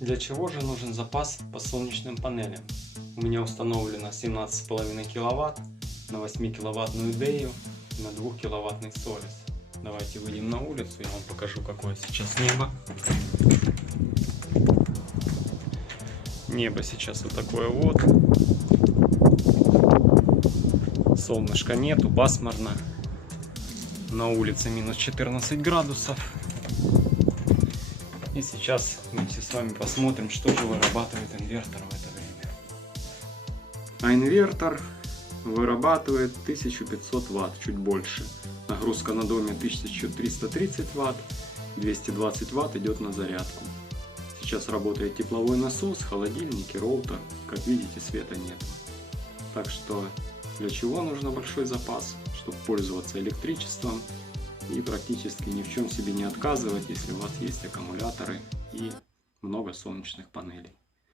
Для чего же нужен запас по солнечным панелям? У меня установлено 17,5 киловатт на 8-киловаттную Дею и на 2-киловаттный Солис. Давайте выйдем на улицу, я вам покажу, какое сейчас небо. Небо сейчас вот такое вот. Солнышка нету, пасмурно. На улице минус 14 градусов. И сейчас вместе с вами посмотрим, что же вырабатывает инвертор в это время. А инвертор вырабатывает 1500 Вт, чуть больше. Нагрузка на доме 1330 Вт, 220 Вт идет на зарядку. Сейчас работает тепловой насос, холодильник и роутер. Как видите, света нет. Так что для чего нужен большой запас? Чтобы пользоваться электричеством и практически ни в чем себе не отказывать, если у вас есть аккумуляторы и много солнечных панелей.